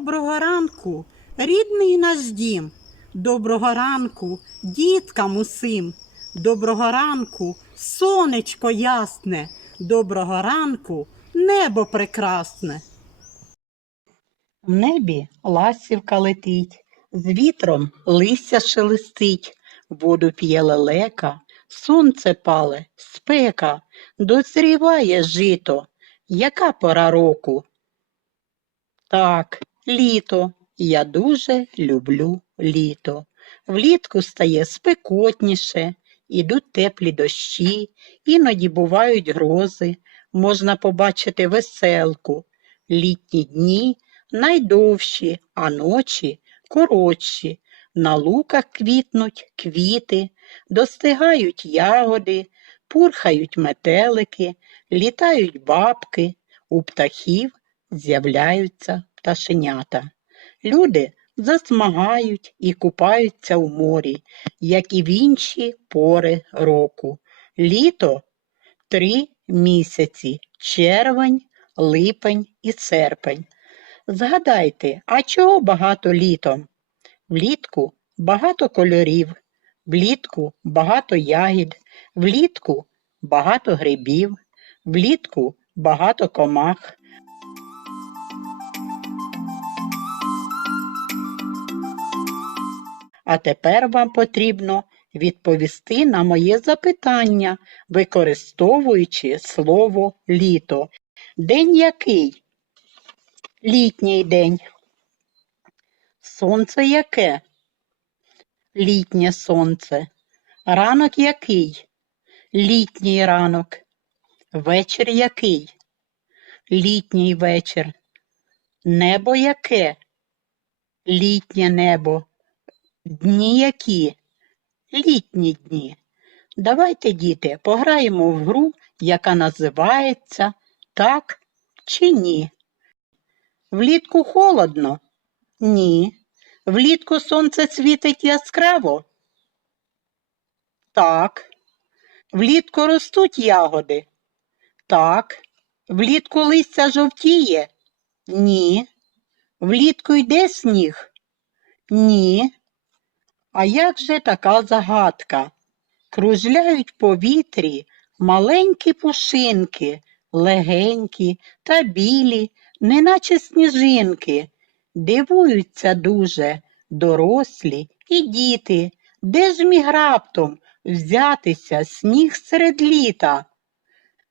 Доброго ранку, рідний наш дім. Доброго ранку, діткам усім. Доброго ранку, сонечко ясне. Доброго ранку, небо прекрасне. В небі ласівка летить, з вітром листя шелестить, воду п'є лелека, сонце пале, спека, дозріває жито. Яка пора року? Так, літо. Я дуже люблю літо. Влітку стає спекотніше, ідуть теплі дощі, іноді бувають грози, можна побачити веселку. Літні дні найдовші, а ночі коротші. На луках квітнуть квіти, достигають ягоди, пурхають метелики, літають бабки, у птахів з'являються пташенята. Люди засмагають і купаються в морі, як і в інші пори року. Літо три місяці червень, липень і серпень. Згадайте, а чого багато літом? Влітку багато кольорів, влітку багато ягід, влітку багато грибів, влітку багато комах. А тепер вам потрібно відповісти на моє запитання, використовуючи слово літо. День який? Літній день. Сонце яке? Літнє сонце. Ранок який? Літній ранок. Вечір який? Літній вечір. Небо яке? Літнє небо. Дні які? Літні дні. Давайте, діти, пограємо в гру, яка називається Так чи ні. Влітку холодно? Ні. Влітку сонце світить яскраво? Так. Влітку ростуть ягоди? Так. Влітку листя жовтіє? Ні. Влітку йде сніг? Ні. А як же така загадка? Кружляють в повітрі маленькі пушинки, легенькі та білі, неначе сніжинки. Дивуються дуже дорослі і діти. Де ж міг раптом взятися сніг серед літа?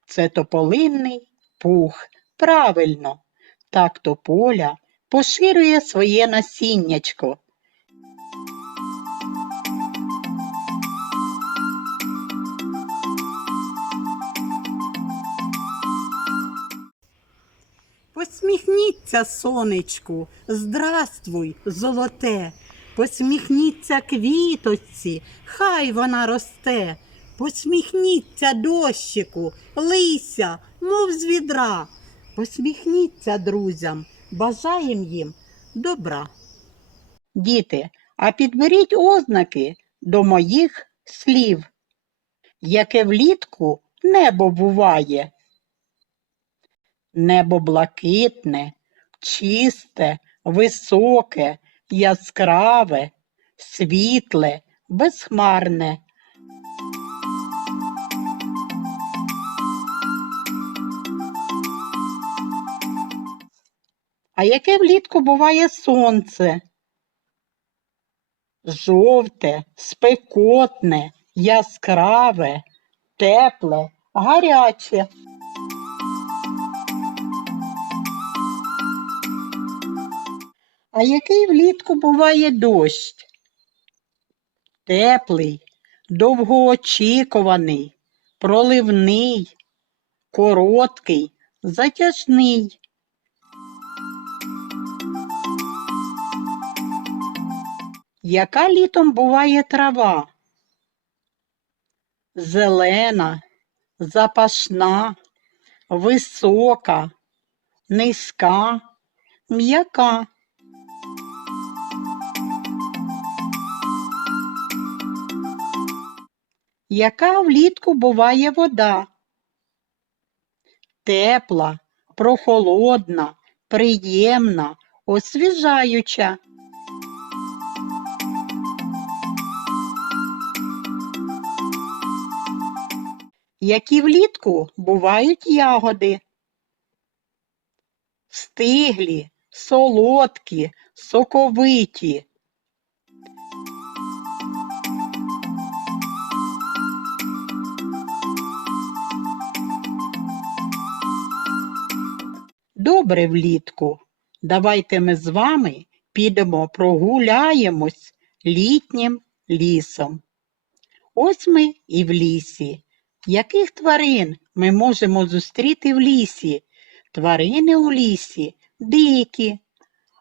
Це тополинний пух. Правильно, так тополя поширює своє насіннячко. Посміхніться, сонечку, здравствуй, золоте. Посміхніться квіточці, хай вона росте. Посміхніться дощику, лися, мов з відра. Посміхніться друзям, бажаєм їм добра. Діти, а підберіть ознаки до моїх слів, яке влітку небо буває. Небо блакитне, чисте, високе, яскраве, світле, безхмарне. А яке влітку буває сонце? Жовте, спекотне, яскраве, тепле, гаряче. А який влітку буває дощ? Теплий, довгоочікуваний, проливний, короткий, затяжний. Яка літом буває трава? Зелена, запашна, висока, низька, м'яка. Яка влітку буває вода? Тепла, прохолодна, приємна, освіжаюча. Які влітку бувають ягоди? Стиглі, солодкі, соковиті. Добре влітку. Давайте ми з вами підемо прогуляємось літнім лісом. Ось ми і в лісі. Яких тварин ми можемо зустріти в лісі? Тварини у лісі дикі.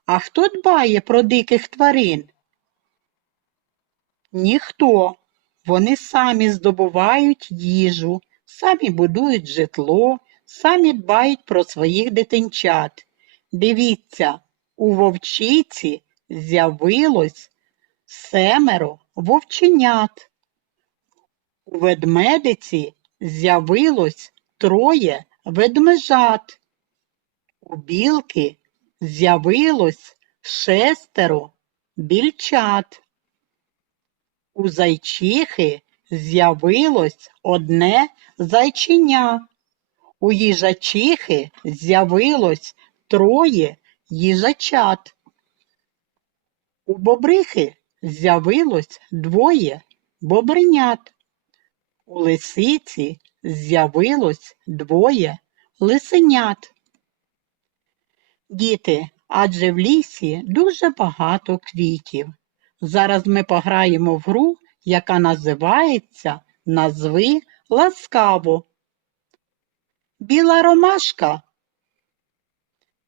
А хто дбає про диких тварин? Ніхто. Вони самі здобувають їжу, самі будують житло, самі дбають про своїх дитинчат. Дивіться, у вовчиці з'явилось семеро вовченят. У ведмедиці з'явилось троє ведмежат. У білки з'явилось шестеро більчат. У зайчихи з'явилось одне зайчиня. У їжачихи з'явилось троє їжачат. У бобрихи з'явилось двоє бобринят. У лисиці з'явилось двоє лисенят. Діти, адже в лісі дуже багато квітів. Зараз ми пограємо в гру, яка називається Назви ласкаво. Біла ромашка.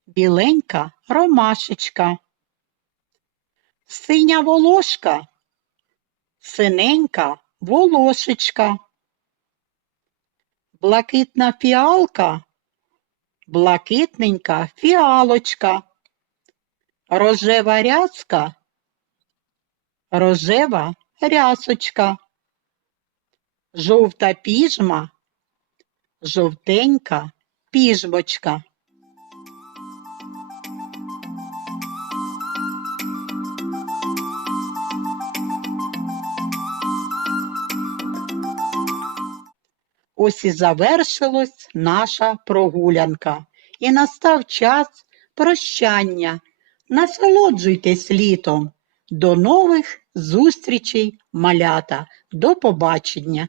Біленька ромашечка. Синя волошка. Синенька волошечка. Блакитна фіалка. Блакитненька фіалочка. Рожева ряска. Рожева рясочка. Жовта піжма. Жовтенька піжмочка. Ось і завершилась наша прогулянка, і настав час прощання. Насолоджуйтесь літом. До нових зустрічей, малята. До побачення!